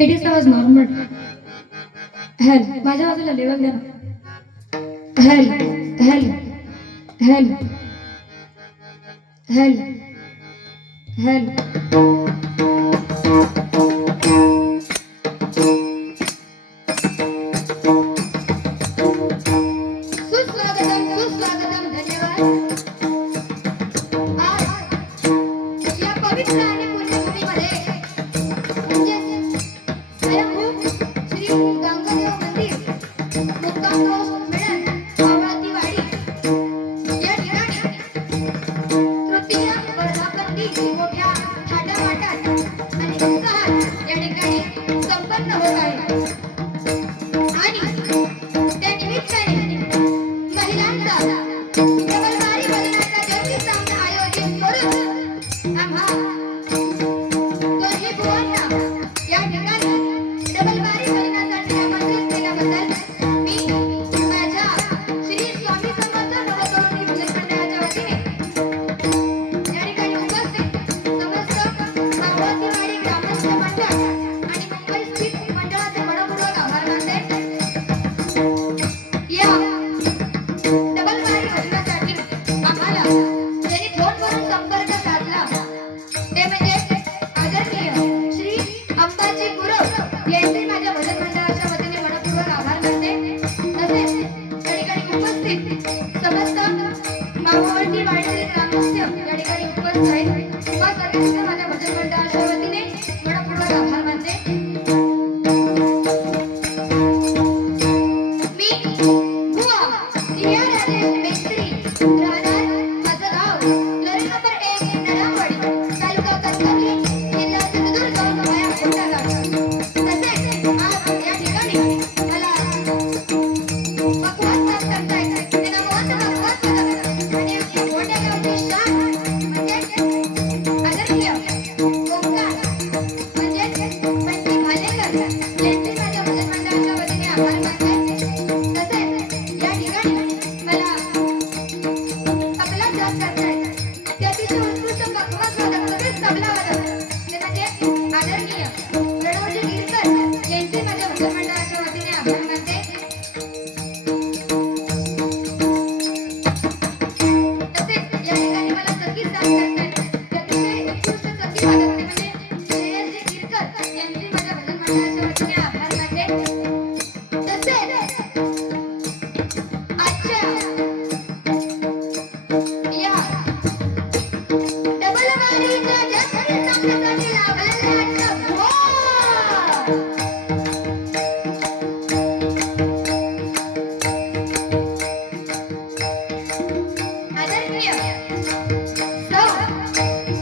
It is was normal. Hell, माझ्या बाजूला level द्या ना. Hell, hell, hell, hell, hell. सुस्वागतम, सुस्वागतम, धन्यवाद. आज या पवित्र आणि पुण्यभूमीमध्ये म्हणजेच स्वयंभू श्री गांगदेव मंदिर मुक्काम पोस्ट मिळण अमरावतीवाडी या ठिकाणी तृतीय वर्धापन दिन मोठ्या थाटामाटात आणि उत्साहात या ठिकाणी संपन्न होत आहे. आणि त्या निमित्ताने महिलांचा डबलबारी भजनाचा जंगी सामना आयोजित करून आम्हा दोन्ही बुवांना या ठिकाणी डबलबारी भजनासाठी आमंत्रित केल्याबद्दल मी माझ्या श्री स्वामी समर्थ नवतरुणी भजन मंडळाच्या वतीने या ठिकाणी उपस्थित समस्त अमरावतीवाडी ग्रामस्थ मंडळ आणि मुंबई स्थित मंडळाचे भजन मंडळाच्या वतीने आभार मानते. तसेच या ठिकाणी मला तबला साथ करतायत ते अतिशय उत्कृष्ट बकवास वादक तसेच तबला वादक ते म्हणजे आदरणीय प्रणवजी गिरकर यांचे माझ्या भजन मंडळाच्या वतीने आभार मानते. तसेच या ठिकाणी मला सखी साथ करतायत ते अतिशय उत्कृष्ट सखी वादक ते म्हणजे श्रेयसजी गिरकर यांचे माझ्या भजन मंडळाच्या वतीने आभार मानते. तसेच आजच्या या डबल वारीच्या जत्रेसाठी लाभलेल्या आदरणीय सौ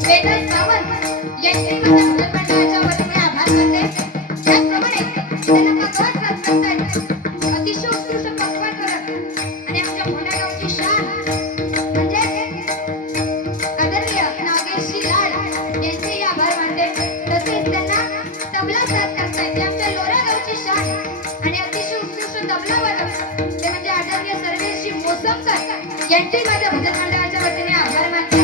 वेदांत सावंत यांचे माझ्या भजन मंडळाच्या वतीने आभार मानते. त्याचप्रमाणे त्यांना पकवास साथ करतायत अतिशय उत्कृष्ट पकवास करत आणि आमच्या मोठ्या गावची शान म्हणजे आदरणीय नागेशजी लाड यांचेही आभार मानते. तसेच त्यांना तबला साथ करतायत ते आमच्या लोरा गावची शान आणि अतिशय उत्कृष्ट तबला वादक ते म्हणजे आदरणीय सर्वेशजी मोसमकर यांचे माझ्या भजन मंडळाच्या वतीने आभार मानते.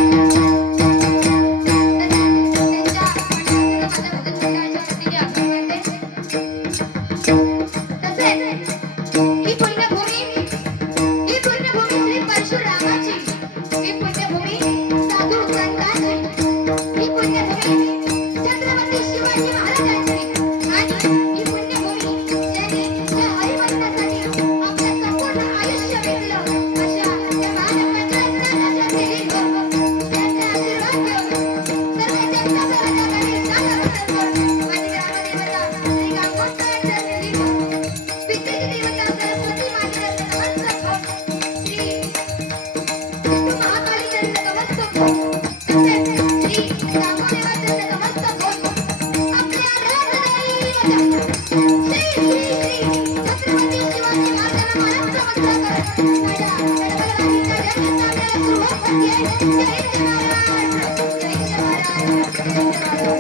त्यांच्या मंडळाचे माझ्या भजन मंडळाच्या वतीने आभार मानते. तसेच ही पुण्यभूमी श्री परशुरामाची, ही पुण्यभूमी साधू संतांची, ही पुण्यभूमी छत्रपती शिवाजी महाराजांची आणि ही पुण्यभूमी ज्यांनी या हरिभक्तासाठी आपलं संपूर्ण आयुष्य वेचलं अशा त्या महान पंचायतराजाच्या दिली त्यांचे आशीर्वाद घेऊन सर्व जगताचा राजाकारी सागर माझी ग्रामदेवता श्री गांगोटकरांच्या दिली विद्येची देवता सरस्वती मातेला नमस्कार श्री विष्णू महाकालीचंद नमस्कार तसेच श्री रामदेवाचंद नमस्कार आपल्या राजदैवता श्री छत्रपती शिवाजी महाराजांना नमस्कार माझ्या गडबडवाडीच्या जयंतीला सुरुवात होते. जय जय महाराज, जय जय महाराज, जय जय महाराज.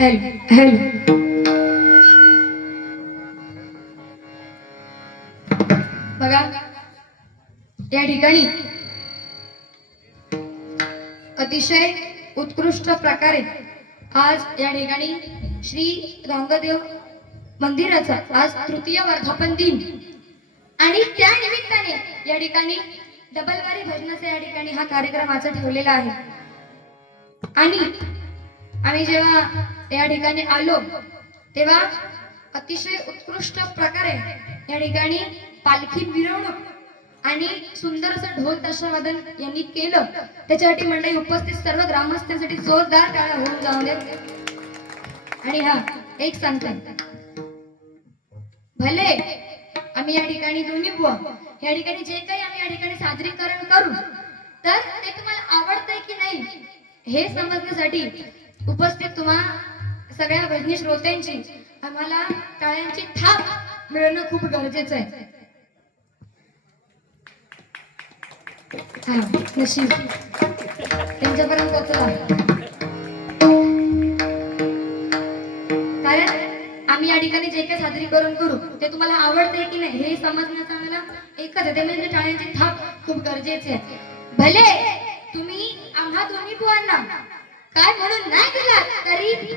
हेलो बघा या ठिकाणी अतिशय उत्कृष्ट प्रकारे आज या ठिकाणी श्री गांगदेव मंदिराचा आज तृतीय वर्धापन दिन आणि त्या निमित्ताने या ठिकाणी डबलवारी भजनाचा या ठिकाणी हा कार्यक्रम आज ठेवलेला आहे. आणि आम्ही जेव्हा या ठिकाणी आलो तेव्हा अतिशय उत्कृष्ट प्रकारे या ठिकाणी पालखी मिरवणूक आणि सुंदर असं ढोल ताशा यांनी केलं. त्याच्यासाठी मंडळी उपस्थित सर्व ग्रामस्थांसाठी जोरदार टाळ्या होऊन जाऊ देत. आणि हा एक सांगते भले आम्ही या ठिकाणी दोन्ही बुवा या ठिकाणी जे काही आम्ही या ठिकाणी सादरीकरण करू तर ते तुम्हाला आवडतंय की नाही हे समजण्यासाठी उपस्थित तुम्हा सगळ्या भजनी श्रोत्यांची आम्हाला टाळ्यांची थाप मिळणं खूप गरजेचं आहे. हा नशीब त्यांच्यापर्यंत पोहोचला कारण आम्ही या ठिकाणी जे काही सादरीकरण करू ते तुम्हाला आवडतंय की नाही हे समजण्याचं आम्हाला एकच आहे ते म्हणजे टाळ्यांची थाप खूप गरजेची आहे. भले तुम्ही आम्हा दोन्ही बुवांना काय म्हणून नाही दिला तरी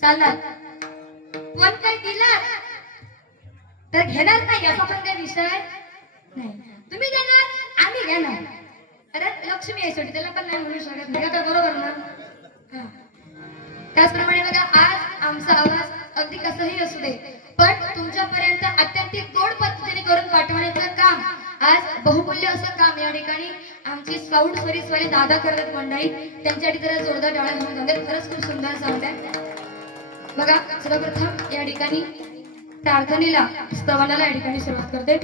चालणार पण काय दिला तर घेणार नाही असा पण काही विषय नाही. तुम्ही देणार आम्ही घेणार. अरे लक्ष्मी आहे शेवटी त्याला पण नाही म्हणू शकत नाही का बरोबर ना. त्याचप्रमाणे बघा आज आमचा आवाज अगदी कसंही असू दे पण तुमच्यापर्यंत अत्यंत गोड पद्धतीने करून पाठवण्याचं काम आज बहुमूल्य असं काम या ठिकाणी आमची साऊंड सर्व्हिसवाले दादा करत मंडळी त्यांच्यासाठी जरा जोरदार टाळ्या होऊन जातात. खरंच खूप सुंदर साऊंड आहे बघा. सर्वप्रथम या ठिकाणी प्रार्थनेला स्तवनाला या ठिकाणी सुरुवात करते.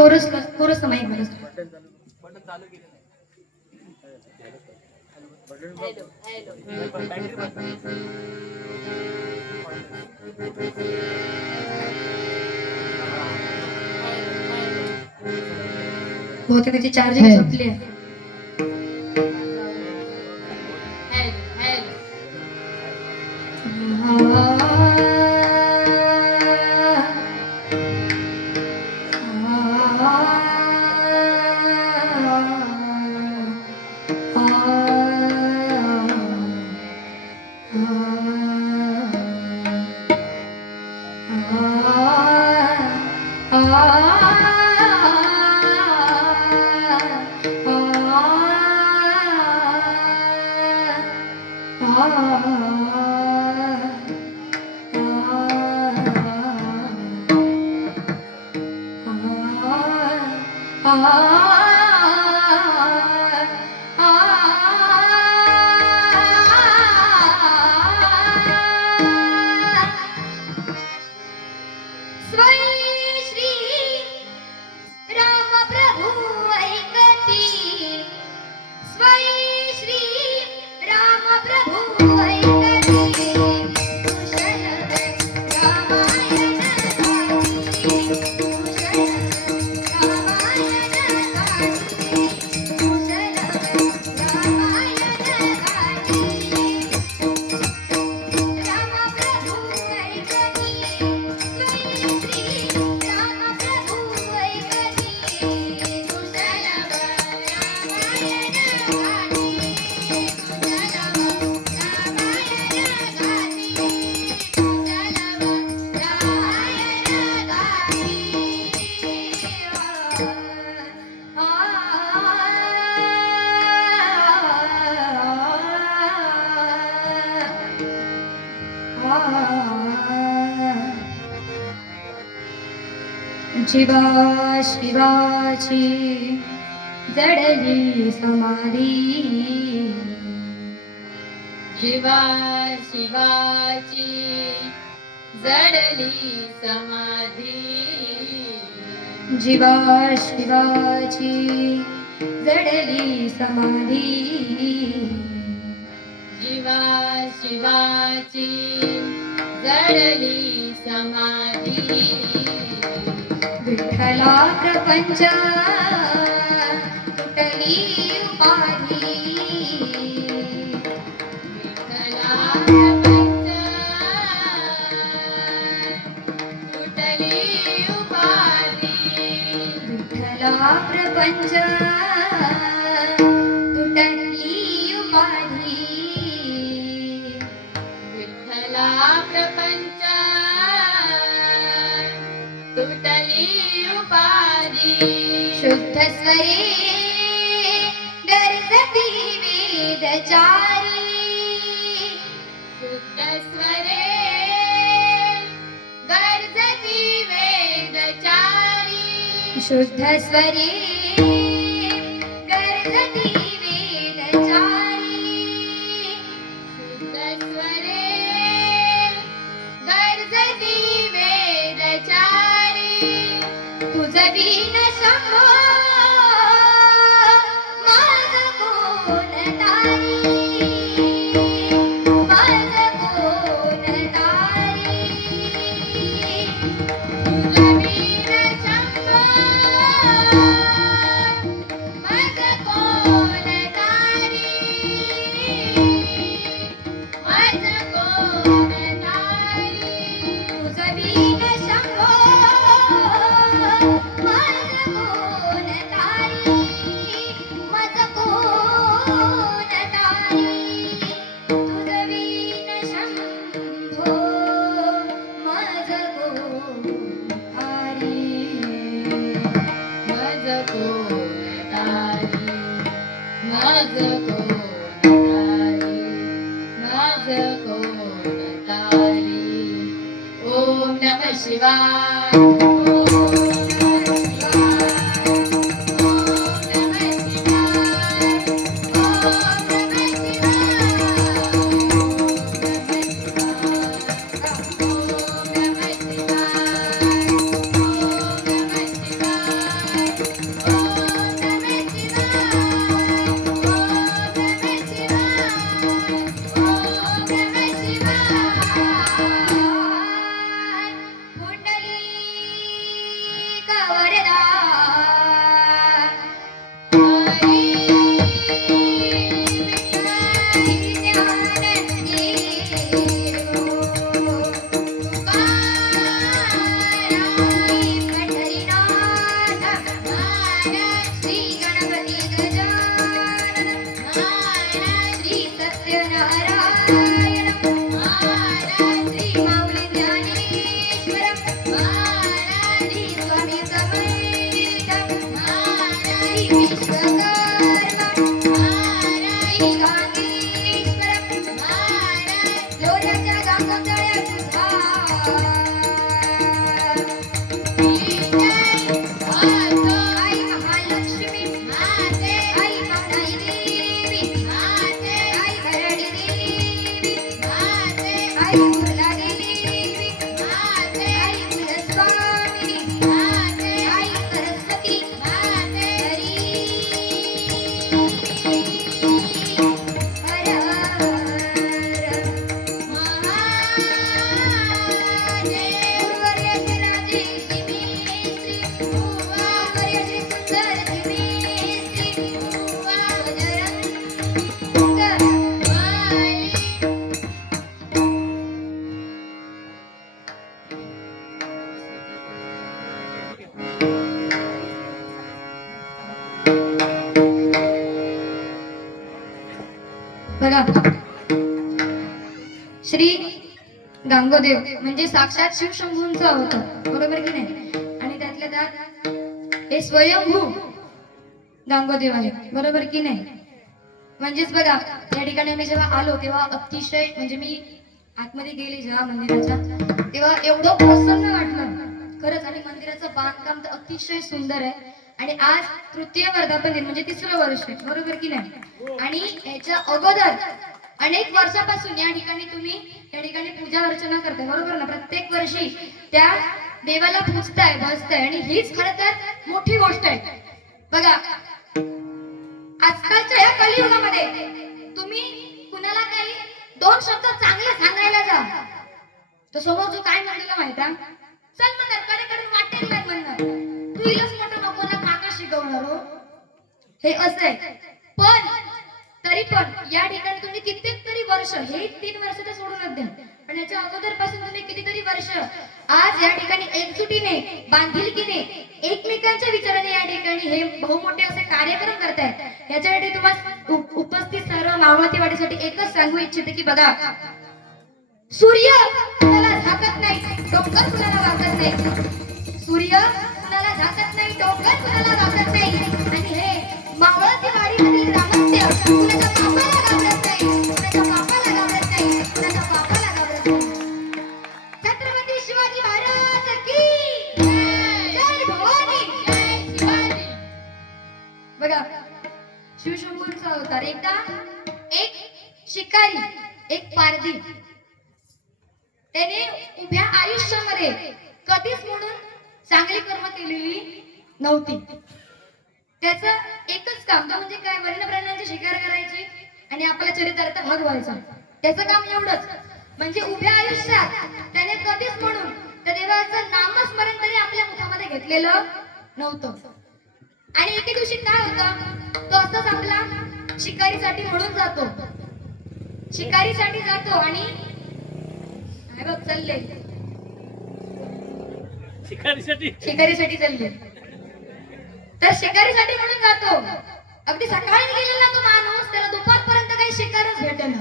कोरस माईक मध्ये बहुतेक त्याची चार्जिंग संपली आहे. शिवा शिवाची जडली समाधी, शिवा शिवाची जडली समाधी, जीवा शिवाची जडली समाधी, जीवा शिवाची जडली समाधी, विठ्ठला प्रपंच तुटली उपाधी, विठ्ठला प्रपंच तुटली उपाधी, विठ्ठला प्रपंच तुटली उपाधी, विठ्ठला प्रपंच तुटली उपाधी, शुद्ध स्वरे गरजती वेदचारी, शुद्ध स्वरे गर्जती वेदचारी, शुद्ध स्वरे गरजती वेदचारी, शुद्ध स्वरे गर्जती वेदचारी, तुझ बिन शंभो माझ कोण तारी, माझ कोण तारी, तुझ वीर शंभो मज कोण तारी, मज कोण तारी, तुझ बिन शंभो माझ कोण तारी, माझ कोण तारी, तुझ बिन शंभो माझ कोण तारी, मज कोण तारी, मज कोण तारी, मज कोण तारी. ओम नमः शिवाय, ओम नमः शिवाय, ओम नमः शिवाय, ओम नमः शिवाय, ओम नमः शिवाय, ओम नमः शिवाय, ओम नमः शिवाय, श्री गांगोदेव म्हणजे साक्षात शिवशंभूंचा अवतार, बरोबर की नाही? आणि त्यातल्या त्यात हे स्वयंभू गांगोदेव आहे, बरोबर की नाही? म्हणजेच बघा, या ठिकाणी मी जेव्हा आलो तेव्हा अतिशय म्हणजे मी आतमध्ये गेले जेव्हा मंदिराच्या, तेव्हा एवढं प्रसन्न वाटलं खरंच. आणि मंदिराचं बांधकाम तर अतिशय सुंदर आहे. आणि आज तृतीय वर्धापन दिन म्हणजे 3रं वर्ष आहे, बरोबर की नाही? आणि याच्या अगोदर अनेक वर्षापासून या ठिकाणी तुम्ही या ठिकाणी पूजा अर्चना करताय, बरोबर ना? प्रत्येक वर्षी त्या देवाला पूजताय, भजताय. आणि हीच खरं तर मोठी गोष्ट आहे. बघा, आजकालच्या या कलियुगामध्ये तुम्ही कुणाला काही 2 शब्द चांगले सांगायला जा, तर समोर जो काय म्हणलेला माहिती आहे, चल म्हणणार कडे वाटेल नाही म्हणणार, तू हिलाच मोठं नको ना, काका शिकवणार हो, हे असं आहे. पण तरी पण या ठिकाणी तुम्ही कित्येक तरी वर्ष, हे 3 वर्ष तर सोडूनच द्या, पण याच्या अगोदर पासून तुम्ही कितीतरी वर्ष आज या ठिकाणी एकजुटीने, बांधिलकीने, एकमेकांच्या विचाराने या ठिकाणी हे बहुमोठे असे कार्यक्रम करतायत. याच्यासाठी तुम्हाला उपस्थित सर्व मावळतीवाडीसाठी एकच सांगू इच्छिते की बघा, सूर्य कुणाला झाकत नाही, डोंगर कुणाला वाकत नाही, सूर्य कुणाला झाकत नाही, डोंगर कुणाला वाकत नाही. आणि हे मावळतीवाडीमधील ग्रामस्थ कुणाच्या बापाला घाबरत नाही, कुणाच्या बापाला घाबरत नाही, कुणाच्या बापाला घाबरत नाही. छत्रपती शिवाजी महाराज की जय, भवानी जय शिवाजी. बघा, शिवशंभूंचा अवतार. एकदा एक शिकारी, एक पारधी, त्याने उभ्या आयुष्यामध्ये कधीच म्हणून चांगली कर्म केलेली नव्हती. त्याचं एकच काम, तो म्हणजे काय, वन्य प्राण्यांची शिकार करायची आणि आपल्या चरित्रार्थ भाग व्हायचा. त्याचं काम एवढंच. म्हणजे उभ्या आयुष्यात त्याने कधीच म्हणून त्या देवाचं नामस्मरण तरी आपल्या मुखामध्ये घेतलेलं नव्हतं. आणि एके दिवशी काय होतं, तो असंच आपला शिकारीसाठी म्हणून जातो, शिकारीसाठी जातो आणि बघ चालले शिकारीसाठी चालले. तर शिकारीसाठी म्हणून जातो. अगदी सकाळी गेलेला तो माणूस, त्याला दुपारपर्यंत काही शिकारच भेटेना.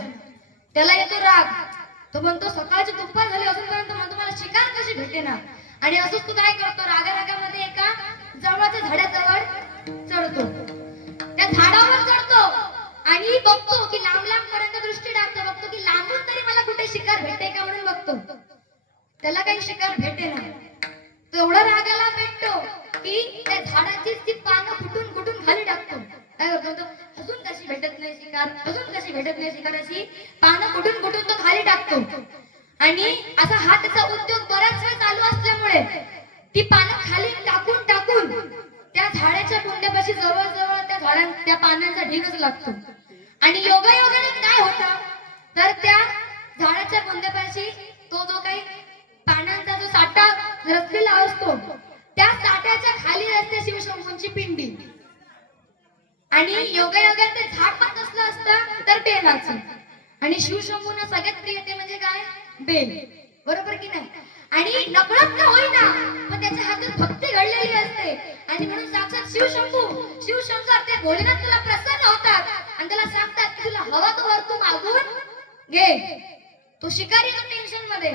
त्याला येतो राग. तो म्हणतो सकाळची दुपार झाली अजूनपर्यंत म्हणतो मला शिकार कशी भेटेना. आणि असंच तो काय करतो, रागारागामध्ये एका जवळच्या झाडाजवळ चढतो. त्या झाडावर चढतो आणि बघतो की लांब पर्यंत दृष्टी टाकतो, बघतो की लांबून तरी मला कुठे शिकार भेटते का म्हणून बघतो. त्याला काही शिकार भेटेना. तो एवढा रागाला पेटतो की त्या झाडाची ती पानं फुटून खाली टाकतो. काय करतो, अजून कशी भेटत नाही शिकार, अजून कशी भेटत नाही शिकार, अशी पानं फुटून तो खाली टाकतो. आणि असा हा त्याचा उद्योग बराच वेळ चालू असल्यामुळे ती पानं खाली टाकून त्या झाडाच्या बुंद्यापाशी जवळ त्या पानांचा ढीगच लागतो. आणि योगायोगाने काय होतं, तर त्या झाडाच्या बुंद्यापाशी तो जो काही पानांचा जो साठा रचलेला असतो, त्या साठ्याच्या खाली असते शिवशंभूंची पिंडी. आणि योगायोगाने ते झाड पण कसलं असतं, तर बेलाचं. आणि शिवशंभूंना सगळ्यात प्रिय ते म्हणजे काय, बेल, बरोबर की नाही? आणि नकळत का होईना पण त्याच्या हातात भक्ती घडलेली असते. आणि म्हणून साक्षात शिवशंकर ते भोलेनाथ तुला प्रसन्न होतात आणि त्याला सांगतात की तुला हवा तो वर तू मागून घे. तो शिकारी तो टेन्शन मध्ये,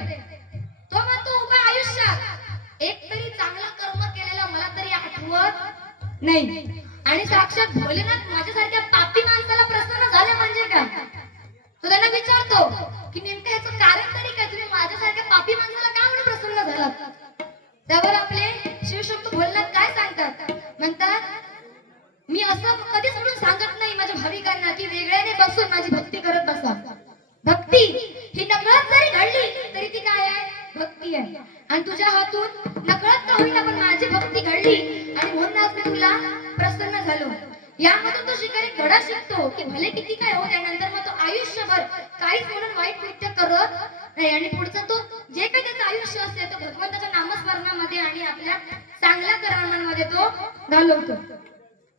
तो म्हणतो उभ्या आयुष्यात एक तरी चांगला कर्म केलेला मला तरी आठवत नाही. आणि साक्षात भोलेनाथ माझ्यासारख्या पापी माणसाला प्रसन्न झाले म्हणजे काय. तो त्यांना विचारतो की नेमकं याचं कारण तरी काय, तुम्ही माझ्यासारख्या पापी माणसाला का म्हणून प्रसन्न झालात. त्यावर आपले शिवशंभू भोलेनाथ काय सांगतात, म्हणतात मी असं कधीच म्हणून सांगत नाही माझ्या भाविकांना की वेगळ्याने बसून माझी भक्ती करत बसा. भक्ती ही नकळत जरी घडली तरी ती काय आहे, भक्ती आहे. आणि तुझ्या हातून नकळत का होईना पण माझी भक्ती घडली आणि म्हणूनच मी तुला प्रसन्न झालो. यामधून तो शिकारी धडा शिकतो की भले किती काय हो, त्यानंतर मग तो आयुष्यभर काहीच म्हणून वाईट कृत्य करत नाही. आणि पुढचं तो जे काही त्याचं आयुष्य असते तो भगवंताच्या नामस्मरणामध्ये आणि आपल्या चांगल्या कर्मांमध्ये तो घालवतो.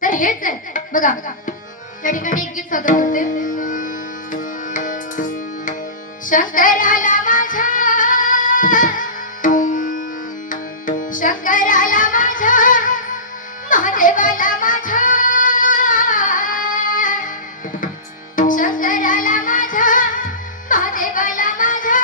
तर हेच आहे बघा. त्या ठिकाणी एक गीत सादर करते. शंकराला माझ्या, शंकराला माझ्या, महादेवाला माझ्या, शंकराला माझ्या, महादेवाला माझ्या,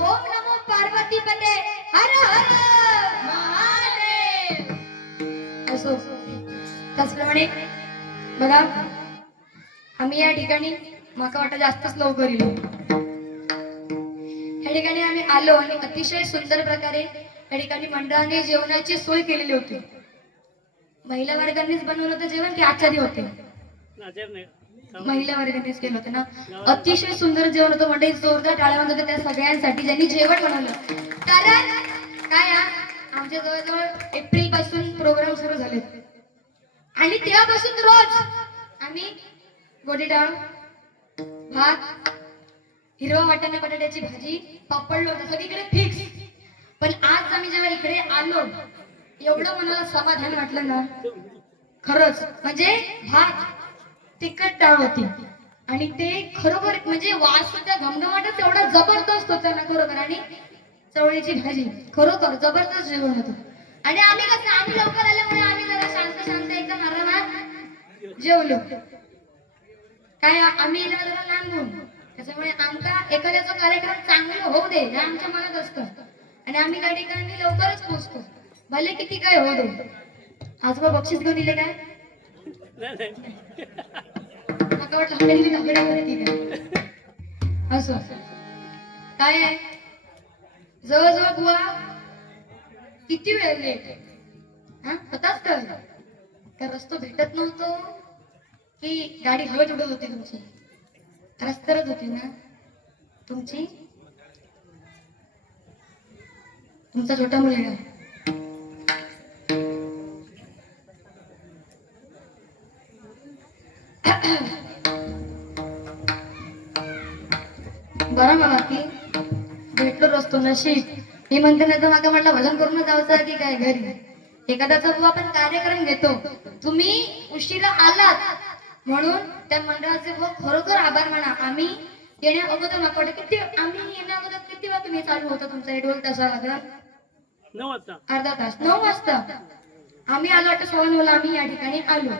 ओम नमो पार्वती पते हर हर महादेव. असो त्याचप्रमाणे बघा आम्ही या ठिकाणी माका वाटतं जास्तच लवकर येलो. या ठिकाणी आम्ही आलो आणि अतिशय सुंदर प्रकारे या ठिकाणी मंडळाने जेवणाची सोय केलेली होती. महिला वर्गांनीच बनवलं होतं जेवण की आचार्य होते? महिला वर्गानेच केलं होतं ना. अतिशय सुंदर जेवण होतं. म्हणजे जोरदार टाळ्या वाजत होत्या त्या सगळ्यांसाठी ज्यांनी जेवण बनवलं. कारण काय आमच्या जवळजवळ एप्रिल पासून प्रोग्राम सुरू झाले आणि तेव्हापासून रोज आम्ही गोडी डाळ, भात, हिरवा वाटाणा बटाट्याची भाजी, पापड होतं सगळीकडे फिक्स. पण आज आम्ही जेव्हा इकडे आलो एवढं मनाला समाधान वाटलं ना खरंच. म्हणजे भात तिखट डाळ होती आणि ते खरोखर म्हणजे वास त्या घमघमाटच एवढा जबरदस्त होता ना खरोखर. आणि चवळीची भाजी खरोखर जबरदस्त जेवण होतं. आणि आम्ही कसं आम्ही लवकर आल्यामुळे आम्ही जरा शांत शांत एकदम आरामात जेवलो. काय आम्ही येणार जरा लांबून त्याच्यामुळे आमचा एखाद्याचा कार्यक्रम चांगला होऊ दे हे आमच्या मनात असतं आणि आम्ही त्या ठिकाणी लवकरच पोहोचतो भले किती काय होऊ दे. आजोबा बक्षीस घेऊन दिले काय? मला वाटलं हकडीने धकडे करते काय असं काय आहे. जवळजवळ बुवा किती वेळ लेट होताच का रस्तो भेटत नव्हतो की गाडी हवेत उडत होती तुमची? रस्त्यावरच होती ना तुमची? तुमचा छोटा मुलगा बरं मला की भेटलो रस्तो नशीब. मी म्हणते नाही तर माका म्हटलं भजन करून जायचं की काय घरी. एखाद्याचा बुवा आपण कार्यक्रम घेतो तुम्ही उशिरा आलात म्हणून त्या मंडळाचे बुवा खरोखर आभार माना. आम्ही येण्या अगोदर माका वाटतं किती आम्ही येण्या अगोदर किती वेळा तुम्ही चालू होता तुमचा हे ढोल तासाला? 9 वाजता. अर्धा तास. 9 वाजता आम्ही आलो वाटतं 9:15 आम्ही या ठिकाणी आलो.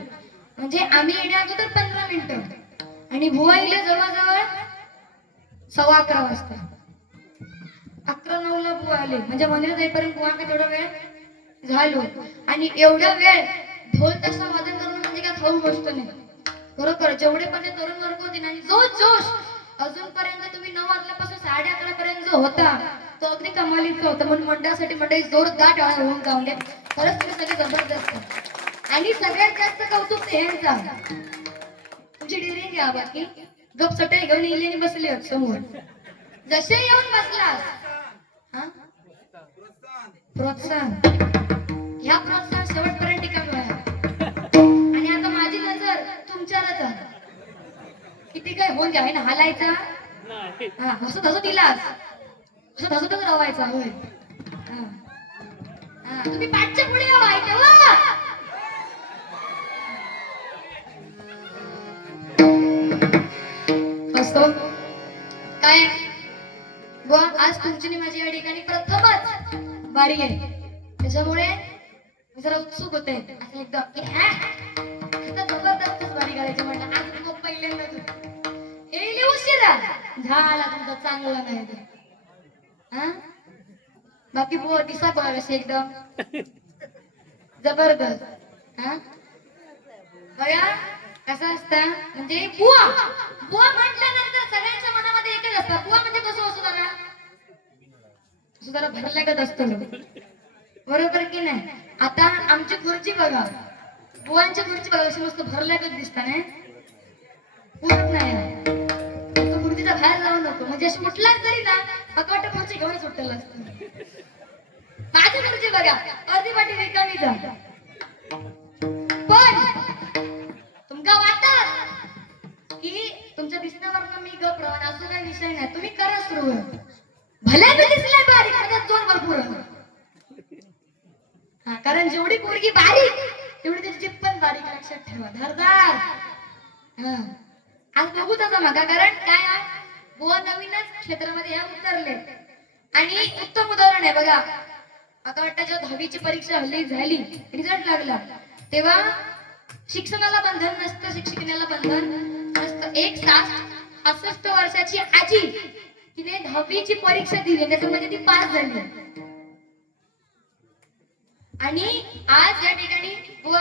म्हणजे आम्ही येण्या अगोदर 15 मिनिटं आणि बुवा इले जवळजवळ 11:15 वाजता. 11:09 ला बुवा आले. म्हणजे मंदिरात येईपर्यंत बुवा का थोडा वेळ झालो. आणि एवढा वेळ ढोल तसा वादन करणं म्हणजे काय खाऊन गोष्ट नाही खरोखर. जेवढे पण ते तरुण वर्ग होते आणि जो जोश अजूनपर्यंत तुम्ही 9 वाजल्यापासून 11:30 पर्यंत जो होता तो अगदी कमालीचा होता. म्हणून मंडळासाठी मंडळी जोरदार टाळ्या होऊन जाऊन दे. खरंच तुम्ही सगळे जबरदस्त. आणि सगळ्यात जास्त कौतुक ते ह्यांचा तुमची डिरिंग घ्या बाकी गप चटई घेऊन इले आणि बसले आहेत समोर. जसे येऊन बसलास प्रोत्साहन ह्या प्रोत्साहन शेवटपर्यंत टिकावं आहे. आणि आता माझी नजर तुमच्यावरच आहे. किती काय होऊन द्या ना हालायचा हा हसत हसत दिलास हसत हसतच राहायचा होय. हा तुम्ही पाठच्या पुढे व्हायचं असतो काय बुवा आज तुमची आणि माझी या ठिकाणी प्रथमच बारी आहे त्याच्यामुळे मी जरा उत्सुक होते असं एकदम की आता जबरदस्तच बारी करायची म्हणलं आज मग पहिल्यांदाच येईल उशिरा झाला तुमचा चांगला नाही ते. हा बाकी बुवा दिसा बघा कशी एकदम जबरदस्त हा बघा कसं असतं म्हणजे बुवा बुवा म्हटल्यानंतर सगळ्यांच्या मनामध्ये एकच असतं बुवा म्हणजे कसं असं जरा भरल्यागत असतो बरोबर की नाही आता आमची खुर्ची बघा बुवांची खुर्ची बघा अशी मस्त भरल्यागत दिसता नाही पुरत नाही तो खुर्चीचा बाहेर जाऊ नको म्हणजे अशी उठलाच तरी ना अकवाट खुर्ची घेऊन सुटलेला असतो माझी खुर्ची बघा अर्धी वाटी रिकामी जा पण तुमका वाटत की तुमच्या दिसण्यावरनं मी गप राहून असं काही विषय नाही तुम्ही करा सुरू भले मी दिसलाय बारीक माझ्यात जोर भरपूर हा कारण जेवढी पोरगी बारीक तेवढी त्याची जीभ पण बारीक लक्षात ठेवा धारदार हा आज बघू तसा मगा कारण काय बुवा नवीनच क्षेत्रामध्ये ह्या उतरले आणि उत्तम उदाहरण आहे बघा आता वाटतं जेव्हा 10वीची परीक्षा हल्ली झाली रिझल्ट लागला तेव्हा शिक्षणाला बंधन नसतं शिक्षिकेला बंधन नसतं एक 66 वर्षाची आजी तिने 10वीची परीक्षा दिली त्याच्यामध्ये ती पास झाली आणि आज या ठिकाणी बुवा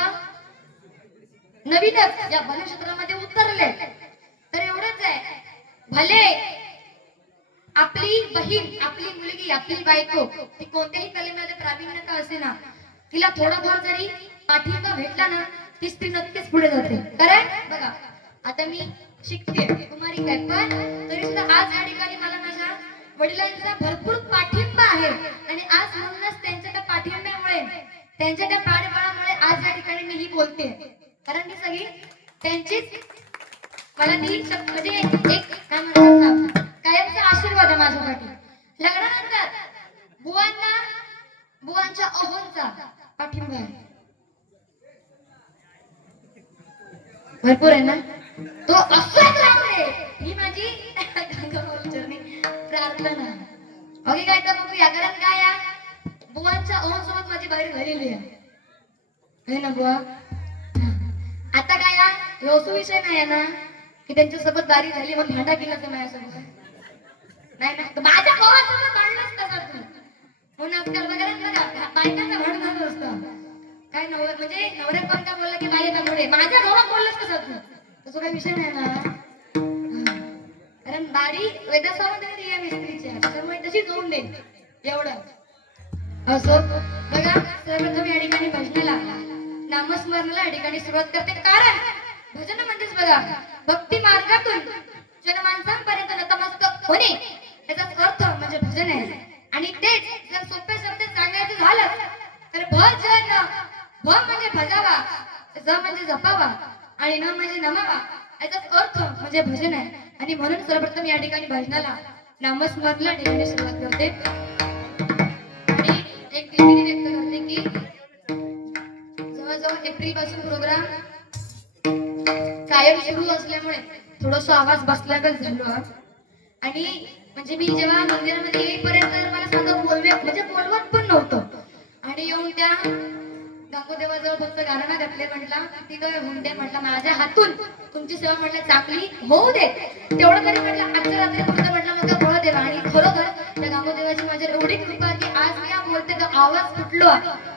नवीनच या भनक्षेत्रामध्ये उतरले तर एवढंच आहे भले आपली बहीण आपली मुलगी आपली बायको ती कोणत्याही कलेमध्ये प्रावीण्य का असेना तिला थोडाफार जरी पाठिंबा भेटला ना ती स्त्री नक्कीच पुढे जाते कारण बघा आता मी शिकते कुमारी काय पण तरी सुद्धा आज या ठिकाणी मला माझ्या वडिलांचा भरपूर पाठिंबा आहे आणि आज म्हणूनच त्यांच्या त्या पाठिंब्यामुळे त्यांच्या त्या पाठबळामुळे आज या ठिकाणी मी ही बोलते कारण ती सगळी त्यांचीच मला ती म्हणजे एक काय म्हणतात ना कायमचा आशीर्वाद आहे माझ्यासाठी लग्नानंतर बुवांच्या अहोंचा पाठिंबा आहे भरपूर आहे ना तो असाच राहू ही माझी गंगामाऊलीचरणी प्रार्थना ओके काय तर बघूया कारण काय आहे बुवांच्या अहोंसोबत माझी बाहेर झालेली आहे ना बुवा आता काय आहे योसू विषय नाही आहे ना की त्यांच्यासोबत बारी झाली मग भांडा केला तर माझ्यासोबत नाही ना माझ्या भावासोबत भांडलंच का सर तू म्हणून आजकाल वगैरे बघा बायकांचं भांडण असतं काय म्हणजे नवऱ्या पण काय बोलला की माझ्या त्यामुळे माझ्या भावात बोललंच का सर तू तसं काही विषय नाही ना कारण बारी वेदासामध्ये रिया मिस्त्रीची आहे त्यामुळे तशी जोडून दे एवढं असो बघा सर्वप्रथम या ठिकाणी भजनाला नामस्मरणाला या ठिकाणी सुरुवात करते कारण भजन म्हणजेच बघा भक्ती मार्गातून जनमानसांपर्यंत नतमस्तक होणे याचा अर्थ म्हणजे भजन आहे आणि तेच जर सोप्या शब्दात सांगायचं झालं तर भजन भ म्हणजे भजावा ज म्हणजे जपावा आणि न म्हणजे नमावा याचा अर्थ म्हणजे भजन आहे आणि म्हणून सर्वप्रथम या ठिकाणी भजनाला नामस्मरणाला ठिकाणी सुरुवात करते आणि एक दिलगिरी व्यक्त करते की जवळजवळ एप्रिल पासून प्रोग्राम कायम सुरू असल्यामुळे थोडस आवाज बसल्यागत झालो आणि म्हणजे मी जेव्हा मंदिरामध्ये येईपर्यंत मला साधं म्हणजे बोलवत पण नव्हतं आणि येऊन त्या गांगोदेवाजवळ फक्त गाणं घातले म्हटलं ती काय होऊन दे म्हटलं माझ्या हातून तुमची सेवा म्हटलं चांगली होऊ दे तेवढं तरी म्हटलं आजच्या रात्री पुढचं म्हटलं मग फळ देवा आणि खरोखर त्या गांगोदेवाची माझ्यावर एवढी कृपा की आज मी या बोलते तर आवाज फुटलो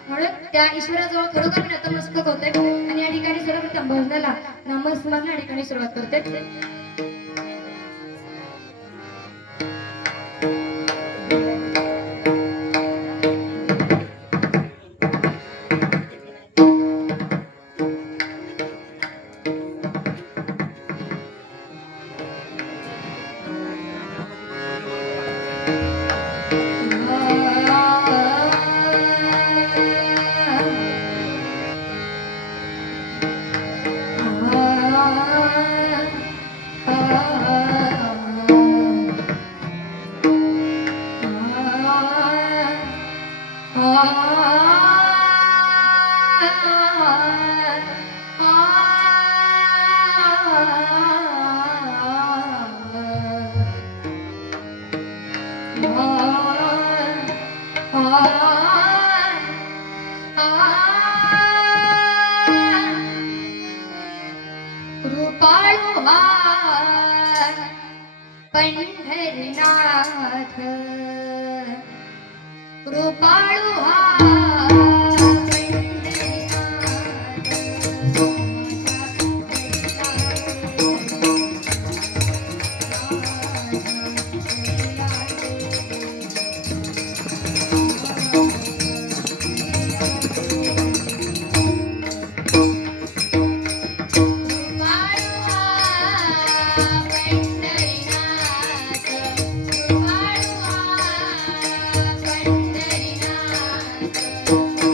म्हणून त्या ईश्वराजवळ खरोखर मी नतमस्तक होते आणि या ठिकाणी सर्वप्रथम भजनाला नामस्मरण या ठिकाणी सुरुवात करते पंढरीनाथ कृपाळू हा पंढरीनाथ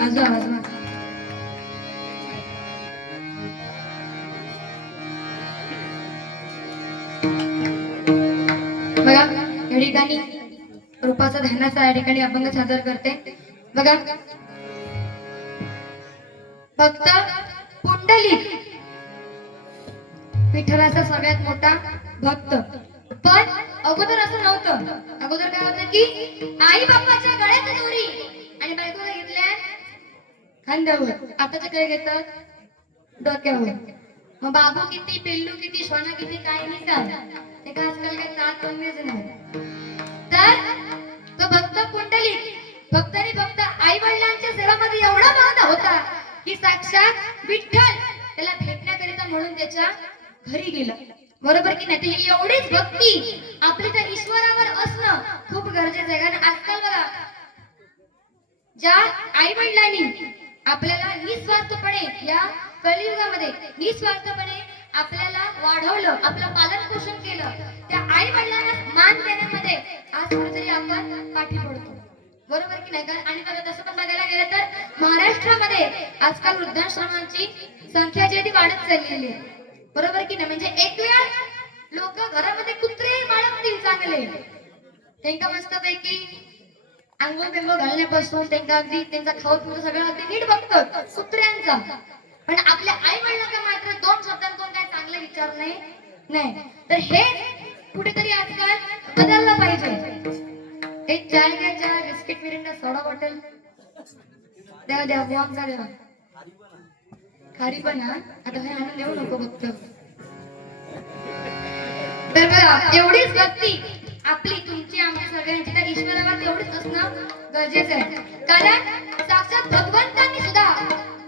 वाजवा वाजवा. बघा या ठिकाणी रूपाचा ध्यानाचा या ठिकाणी अभंग सादर करते. बघा फक्त पुंडलिक विठ्ठलाचा सगळ्यात मोठा भक्त. पण अगोदर असं नव्हतं. अगोदर काय होतं की आई बाप्पाच्या गळ्यात दोरी आणि बायकोला घेतल्या खांद्यावर. आताचे काय घेतात डोक्यावर. मग बाबू किती पिल्लू किती सोना किती काय नाही काय ते काय आजकाल काही तात कमीच नाही. तर तो भक्त पुंडलिक फक्त आणि फक्त आई वडिलांच्या सेवामध्ये एवढा मग्न होता की साक्षात विठ्ठल त्याला भेटण्याकरिता म्हणून त्याच्या घरी गेला. बरोबर की नाही. ही एवढीच भक्ती आपली त्या ईश्वरावर असणं खूप गरजेचं आहे. कारण आजकाल बघा ज्या आई वडिलांनी आपल्याला निस्वार्थपणे या कलियुगामध्ये निस्वार्थपणे आपल्याला वाढवलं आपलं पालन पोषण केलं त्या आई वडिलांना मान देण्यामध्ये आज कुठेतरी आपण पाठी पडतो. बरोबर की नाही. कारण आणि बघा तसं पण बघायला गेलं तर महाराष्ट्रामध्ये आजकाल वृद्धाश्रमांची संख्या जी आहे ती वाढत चाललेली आहे. बरोबर की नाही. म्हणजे एक वेळ लोक घरामध्ये कुत्रे बाळगतील चांगले त्यांना मस्तपैकी अंघोळ बिंगोळ घालण्यापासून त्यांना अगदी त्यांचा खाऊ पिऊ सगळं अगदी नीट बघतात कुत्र्यांचा. पण आपल्या आई वडिलांना मात्र दोन शब्दांतून काय चांगले विचार नाही. तर हे कुठेतरी आजकाल बदललं पाहिजे. एक चाय घ्या चहा बिस्किट मिरिंडा सोडा बॉटल द्या द्या बुवांचा द्या खारी पण आता हे आणून देऊ नको फक्त. तर बघा एवढीच भक्ती आपली तुमची आमच्या सगळ्यांची त्या ईश्वरावर तेवढीच असणं गरजेचं आहे. कारण साक्षात भगवंतांनी सुद्धा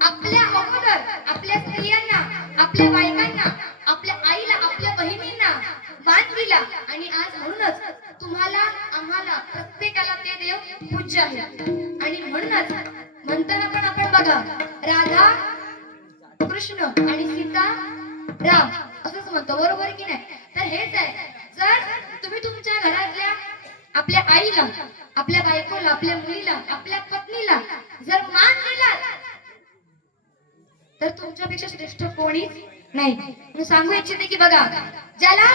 आपल्या अगोदर आपल्या स्त्रियांना आपल्या बायकांना आपल्या आईला आपल्या बहिणींना मान दिला. आणि आज म्हणूनच तुम्हाला आम्हाला प्रत्येकाला ते देव पूज्य आहे. आणि म्हणूनच म्हणताना पण आपण बघा राधा कृष्ण आणि सीता राम असंच म्हणतो. बरोबर की नाही. तर हेच आहे. जर तुम्ही तुमच्या घरातल्या आपल्या आईला आपल्या बायकोला आपल्या मुलीला आपल्या पत्नीला जर मान दिला तर तुमच्यापेक्षा श्रेष्ठ कोणीच नाही. म्हणून सांगू इच्छिते की बघा, ज्याला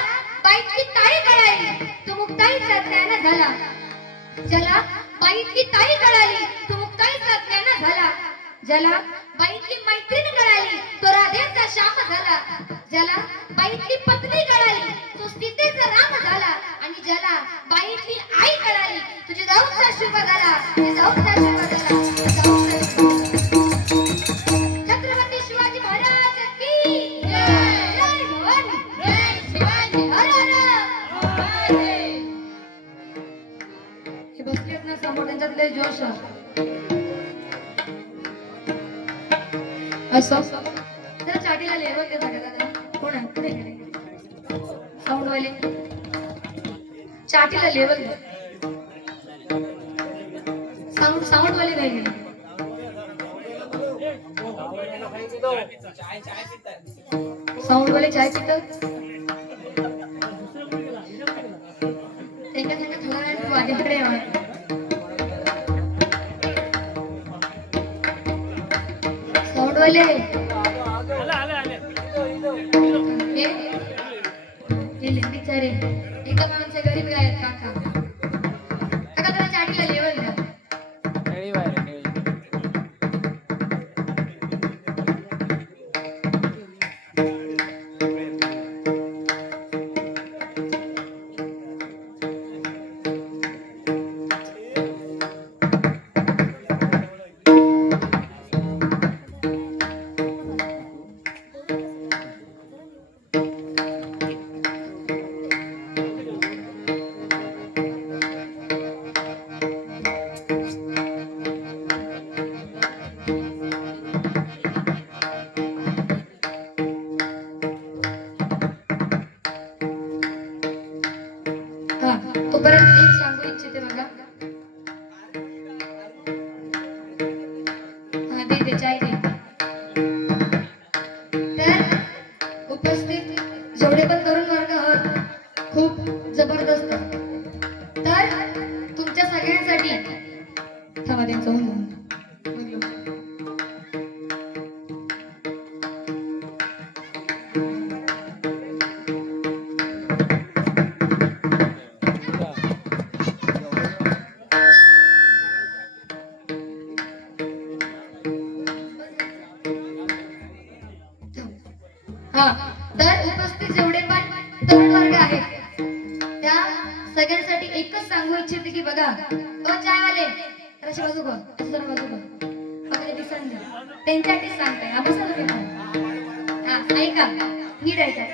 बाईतली ताई कळाली तो मुक्ताईचा ज्ञान झाला. ज्याला बाईतली ताई कळाली तो मुक्ताईचा ज्ञान झाला. ज्याला बाईतली मैत्रीण कळाली तो राधेचा श्याम झाला. ज्याला बाईतली पत्नी कळाली तो सीतेचा राम झाला. आणि ज्याला बाईतली आई कळाली तुझी जाऊचा शुभ झाला. जाऊचा शुभ झाला. छत्रपती शिवाजी महाराज की जय. जय भवानी. जय शिवाजी. हर हर. हे बसलेत ना समोर, त्यांच्यातले जोश असं जरा चाटीला लेवल दे दादा. कोण आहे पुढे गेले साऊंड वाले? चाटीला लेवल दे. साऊंड वाले नाही गेले. साऊंड वाले चाय पितात. त्यांच्या थोडा वेळ वाजेकडे साऊंड वाले बिचारे एकदम आमचे गरीब आहेत. काका काका जरा चाटीला लेवल द्या. तोपर्यंत एक सांगू इच्छिते बघा. हा दे चाय दे. तर उपस्थित जेवढे पण तरुण वर्ग आहात खूप जबरदस्त. तर तुमच्या सगळ्यांसाठी थांबा त्यांचं होऊन तर उपस्थित जेवढे पण तरुण वर्ग आहेत त्या सगळ्यांसाठी एकच सांगू इच्छिते की बघा, चायवाले रशी बाजू गो दुसरा बाजू गो त्यांच्यासाठी सांगताय. ऐका नीट ऐका.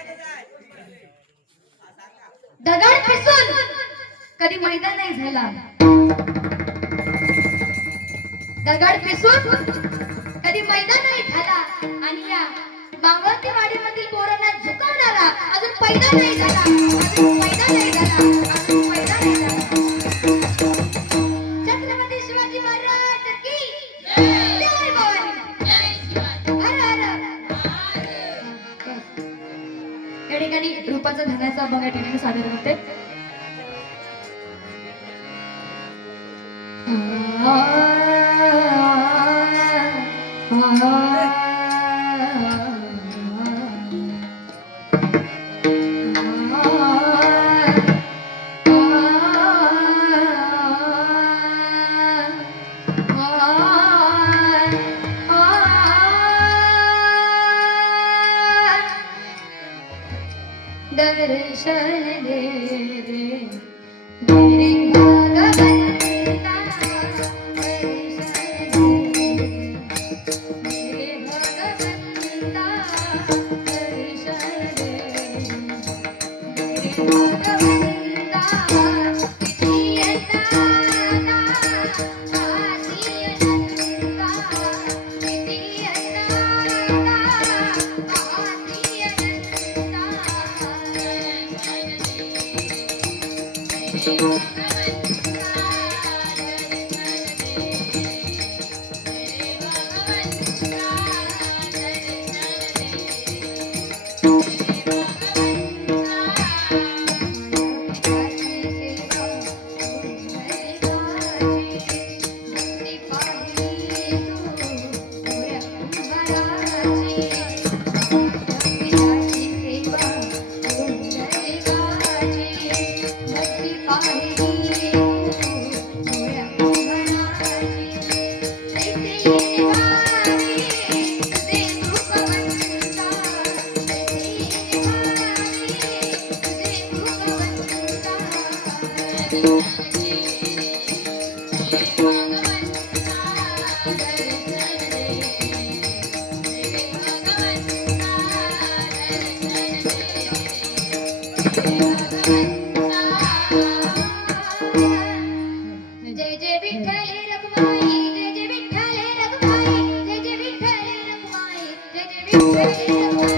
दगड पिसून कधी मैदान नाही झाला. दगड पिसून कधी मैदान नाही झाला. आणि या मावळती वाडीमधील पोरांना झुकवणारा अजून पैदा नाही झाला. अजून पैदा नाही झाला. अजून पैदा नाही झाला. छत्रपती शिवाजी महाराज की जय. जय भवानी. जय शिवाजी. हर हर. या ठिकाणी रूपाचा धनाचा अभंग या ठिकाणी सादर करते. दर्शन दे रे भगवंता. जय जय विठ्ठल रखुमाई जय जय विठ्ठल रखुमाई जय जय विठ्ठल रखुमाई जय जय विठ्ठल रखुमाई